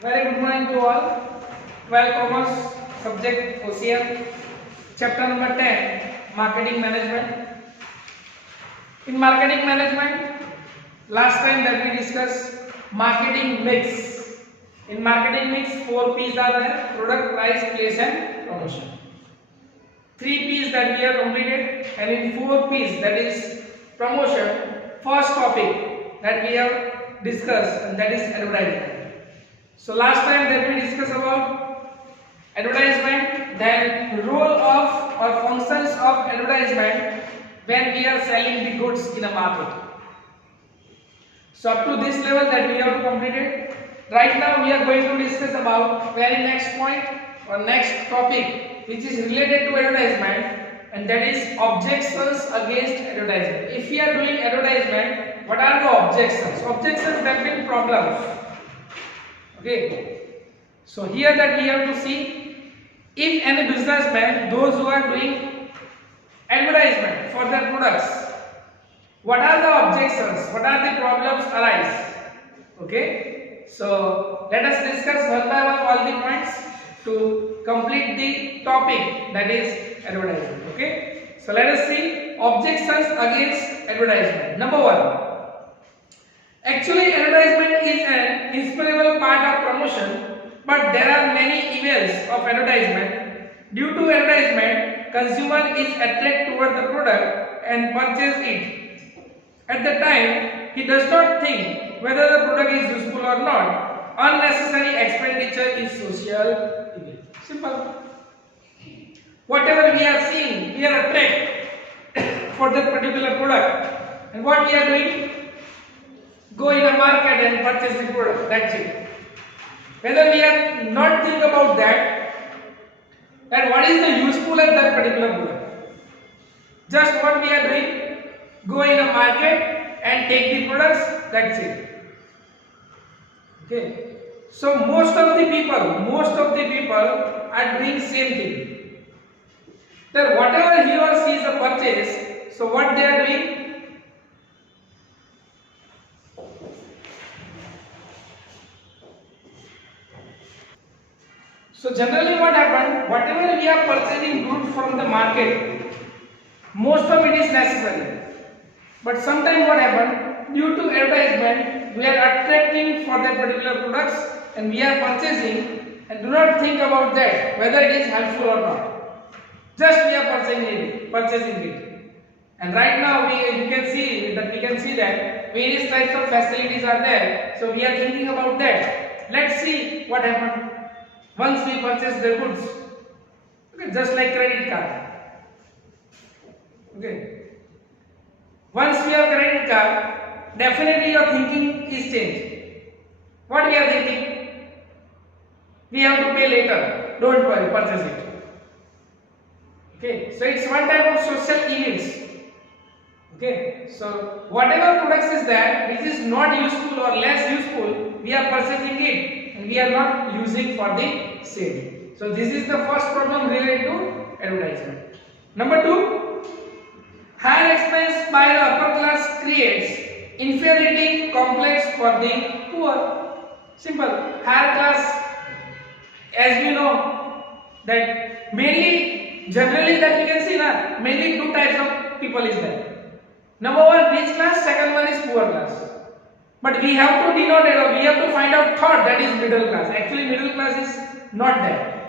Very good morning to all. 12 commerce subject OCM, chapter number 10, marketing management. In marketing management, last time that we discussed marketing mix. In marketing mix, 4 P's are there: product, price, place, and promotion. 3 P's that we have completed, and in 4 P's, that is promotion, first topic that we have discussed, and that is advertisement. So last time that we discussed about advertisement, then role of or functions of advertisement when we are selling the goods in a market. So up to this level that we have completed. Right now we are going to discuss about very next point or next topic which is related to advertisement, and that is objections against advertisement. If we are doing advertisement, what are the objections? Objections that mean problems. Okay, so here that we have to see, if any businessman, those who are doing advertisement for their products, what are the objections, what are the problems arise? Okay, so let us discuss one by one all the points to complete the topic, that is advertisement. Okay, so let us see objections against advertisement. Number one, actually, advertisement is an inseparable part of promotion, but there are many evils of advertisement. Due to advertisement, consumer is attracted toward the product and purchase it. At the time, he does not think whether the product is useful or not. Unnecessary expenditure is social evil. Simple. Whatever we are seeing, we are attracted for that particular product, and what we are doing? Go in a market and purchase the product. That's it. Whether we have not think about that what is the useful of that particular product. Just what we are doing, go in a market and take the products. That's it. Okay. So most of the people are doing same thing. That whatever he or she is a purchase, so what they are doing? So generally what happened, whatever we are purchasing goods from the market, most of it is necessary. But sometimes what happened, due to advertisement, we are attracting for that particular products and we are purchasing and do not think about that, whether it is helpful or not. Just we are purchasing it. And right now we can see that various types of facilities are there. So we are thinking about that. Let's see what happened once we purchase the goods. Okay, just like credit card. Okay, once we have credit card, definitely your thinking is changed. What we are thinking? We have to pay later. Don't worry, purchase it. Okay, so it's one type of social evils. Okay, so whatever products is there which is not useful or less useful, we are purchasing it and we are not using for the sale. So this is the first problem related to advertisement. Number two, higher expense by the upper class creates inferiority complex for the poor. Simple. Higher class, as we know, that generally that we can see that mainly two types of people is there. Number one, rich class. Second one is poor class. But we have to denote it, or we have to find out third, that is middle class. Actually, middle class is not there.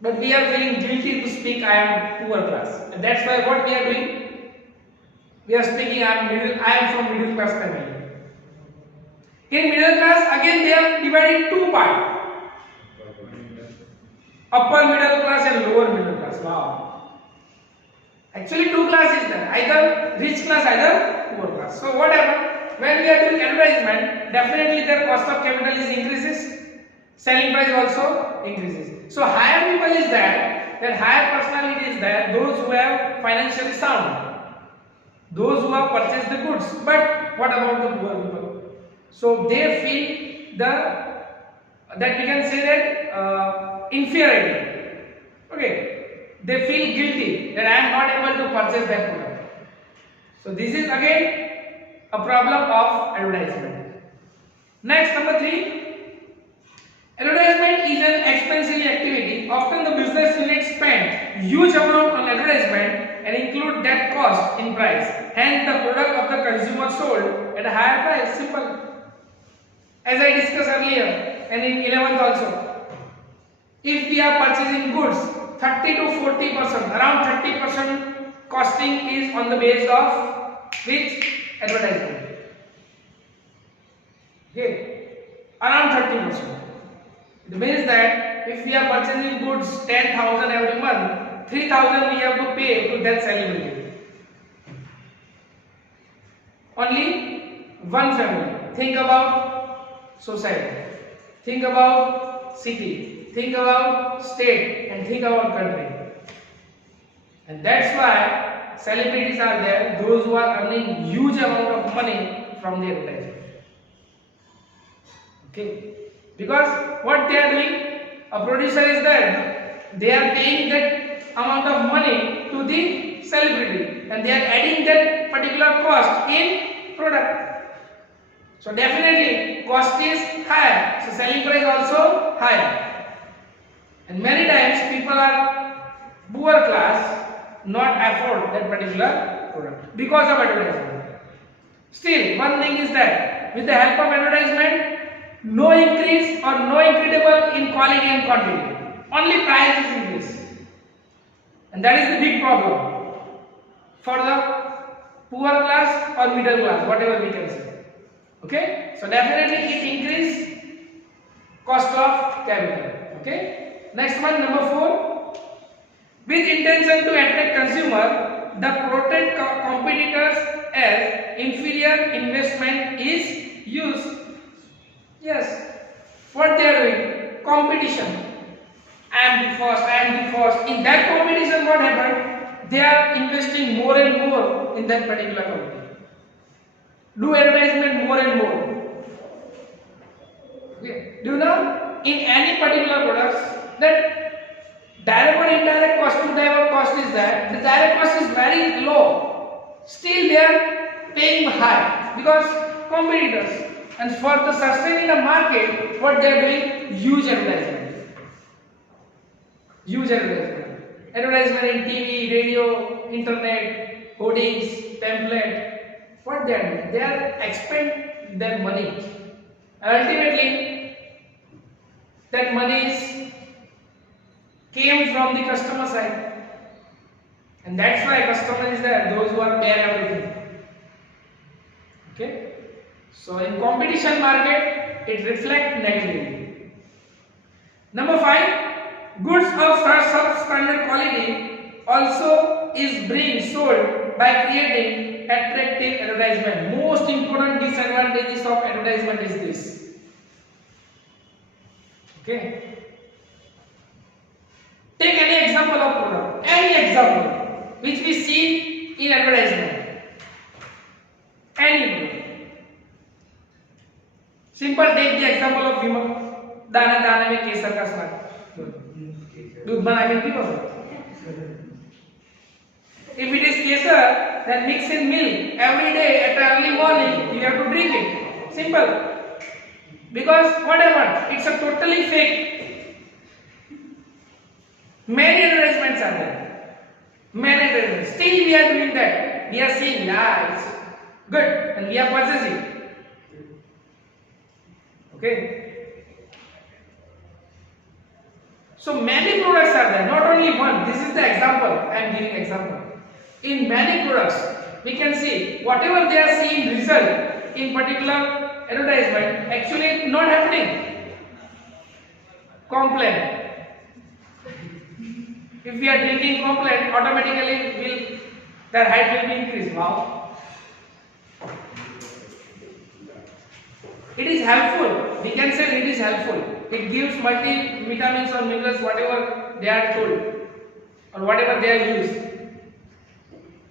But we are feeling guilty to speak I am poor class. And that's why what we are doing? We are speaking I am from middle class family. In middle class, again they are divided two parts. Upper middle class and lower middle class. Wow. Actually, two classes there, either rich class, either poor class. So what happens when we are doing advertisement? Definitely their cost of capital is increases, selling price also increases. So higher people is there, that higher personality is there, those who have financially sound, those who have purchased the goods. But what about the poor people? So they feel that we can say that inferiority. Okay. They feel guilty that I am not able to purchase that product. So this is again a problem of advertisement. Next, number 3, often the business unit spend huge amount on advertisement and include that cost in price. Hence, the product of the consumer sold at a higher price. Simple. As I discussed earlier and in 11th also. If we are purchasing goods, 30 to 40%, around 30% costing is on the basis of which advertisement. Okay, around 30%. It means that if we are purchasing goods 10,000 every month, 3,000 we have to pay to that celebrity. Only one family. Think about society. Think about city. Think about state and think about country. And that's why celebrities are there, those who are earning huge amount of money from the advertisement. Okay, because what they are doing, a producer is there, they are paying that amount of money to the celebrity and they are adding that particular cost in product. So definitely cost is higher, so selling price also higher. And many times people are poor class, not afford that particular product because of advertisement. Still, one thing is that with the help of advertisement, no increase or no incredible in quality and quantity. Only price is increased. And that is the big problem for the poor class or middle class, whatever we can say. Okay? So definitely it increase cost of capital. Okay? Next one, number 4. With intention to attract consumer, the protect competitors as inferior investment is used. Yes, what they are doing? Competition. I am the first. In that competition, what happened? They are investing more and more in that particular company. Do advertisement more and more. Okay. Do you know? In any particular products, that direct or indirect cost to direct cost is that the direct cost is very low. Still, they are paying high because competitors. And for the sustaining the market, what they are doing? Huge advertisement. Huge advertisement. Advertisement in TV, radio, internet, hoardings, template. What they are doing? They are expend their money. And ultimately, that money came from the customer side. And that's why customer is there, those who are bear everything. Okay? So in competition market, it reflects negatively. Number 5, goods of substandard quality also is being sold by creating attractive advertisement. Most important disadvantages of advertisement is this. Okay. Take any example of product, any example which we see in advertisement. Any product. Simple, take the example of Vimal. दाने में केसर का स्वाद, दूध बना के P low. If it is kesar, then mix in milk every day at early morning. You have to drink it. Simple. Because whatever, it's a totally fake. Many advertisements are there. Many advertisements. Still we are doing that. We are seeing, yeah, it's good, and we are purchasing. Okay. So many products are there, not only one. This is the example. I am giving example. In many products, we can see whatever they are seeing result in particular advertisement, actually not happening. Complaint. If we are drinking complaint, automatically their height will be increased. Wow. It is helpful. We can say it is helpful. It gives multivitamins or minerals, whatever they are told, or whatever they are used.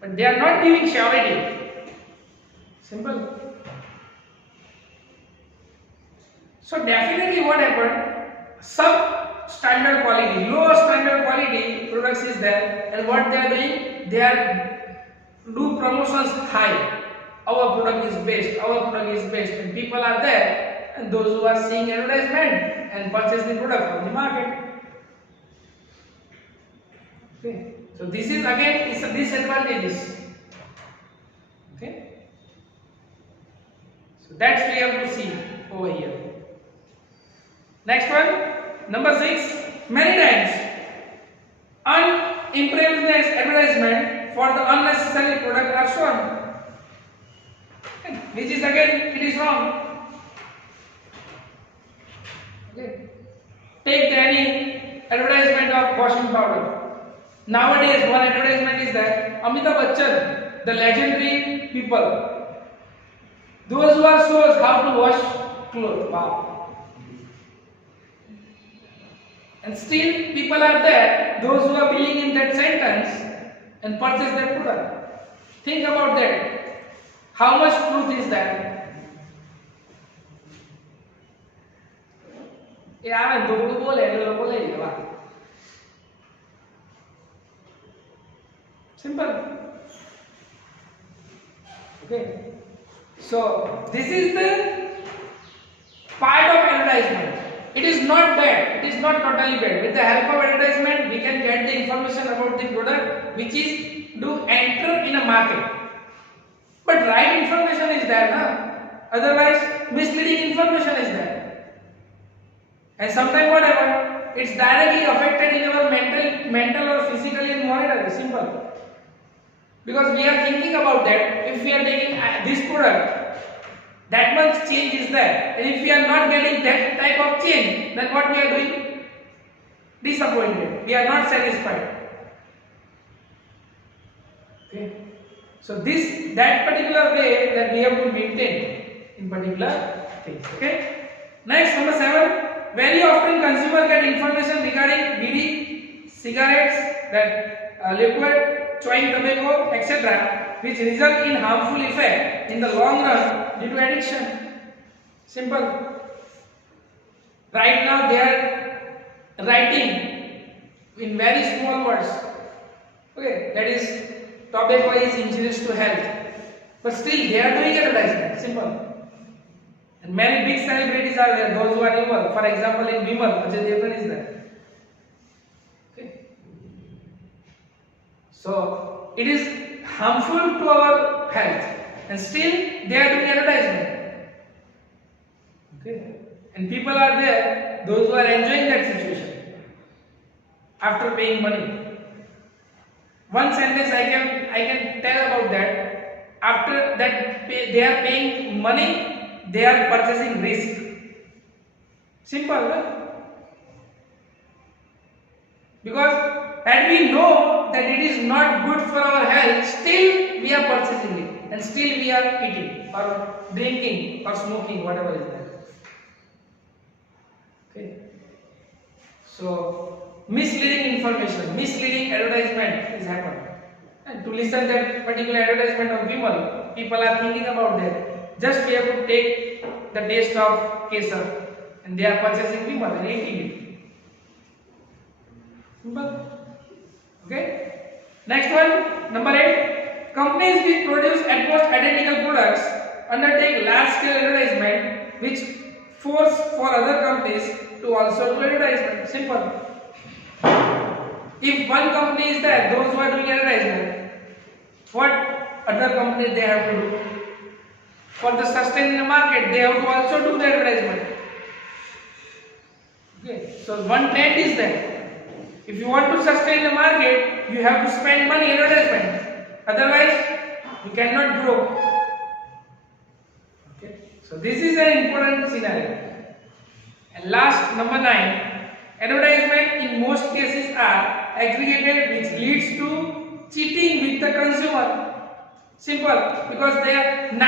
But they are not giving surety. Simple. So definitely what happened? Substandard quality, low standard quality products is there, and what they are doing? They are do promotions high. Our product is best, our product is best, and people are there, and those who are seeing advertisement and purchase the product from the market. Okay, so this is again is a disadvantages. Okay, so that's we have to see over here. Next one, number 6. Many times unimpressive advertisement for the unnecessary product are shown, which is again it is wrong. Okay, take any advertisement of washing powder. Nowadays one advertisement is that Amitabh Bachchan, the legendary people, those who are shows how to wash clothes. Wow. And still people are there, those who are believing in that sentence and purchase that product. Think about that. How much truth is that? Yeah, simple. Okay. So this is the part of advertisement. It is not bad. It is not totally bad. With the help of advertisement, we can get the information about the product which is to enter in a market. But right information is there, na? Otherwise, misleading information is there. And sometimes what happens? It's directly affected in our mental or physically and monetary. Simple. Because we are thinking about that. If we are taking this product, that much change is there, and if we are not getting that type of change, then what we are doing? Disappointed. We are not satisfied. Okay. So that particular way that we have to maintain in particular things. Okay. Next, number 7. Very often consumer get information regarding BD, cigarettes, that liquid, chewing tobacco, etc., which result in harmful effect in the long run due to addiction. Simple. Right now they are writing in very small words. Okay, that is tobacco is injurious to health, but still they are doing advertisement. Simple. And many big celebrities are there, those who are involved. For example, in Vimal, Ajay Devgan is there. Okay. So it is harmful to our health, and still they are doing advertisement. Okay. And people are there, those who are enjoying that situation after paying money. One sentence I can tell about that. After that they are paying money, they are purchasing risk. Simple, right? Because and we know that it is not good for our health, still we are purchasing it, and still we are eating or drinking or smoking, whatever is that. Okay. So misleading information, misleading advertisement is happening. And to listen that particular advertisement of Vimal, people are thinking about that. Just we have to take the taste of Kesar, and they are purchasing Vimal and eating it. Simple. Okay. Next one, number 8. Companies which produce at most identical products undertake large-scale advertisement, which force for other companies to also do advertisement. Simple. If one company is there, those who are doing advertisement, what other companies they have to do? For the sustain in the market, they have to also do the advertisement. Okay, so one trend is there. If you want to sustain the market, you have to spend money in advertisement. Otherwise, you cannot grow. Okay, so this is an important scenario. And last, number 9, advertisement in most cases are aggregated, which leads to cheating with the consumer. Simple, because they are 90%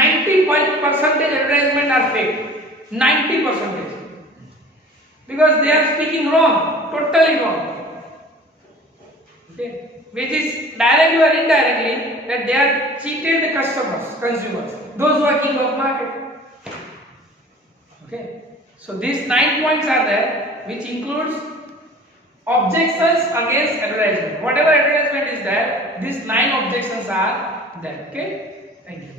advertisement are fake. 90%. Because they are speaking wrong, totally wrong. Okay, which is directly or indirectly that they are cheated the consumers, those who are king of market. Okay, so these 9 points are there, which includes objections against advertisement. Whatever advertisement is there, these 9 objections are there. Okay, thank you.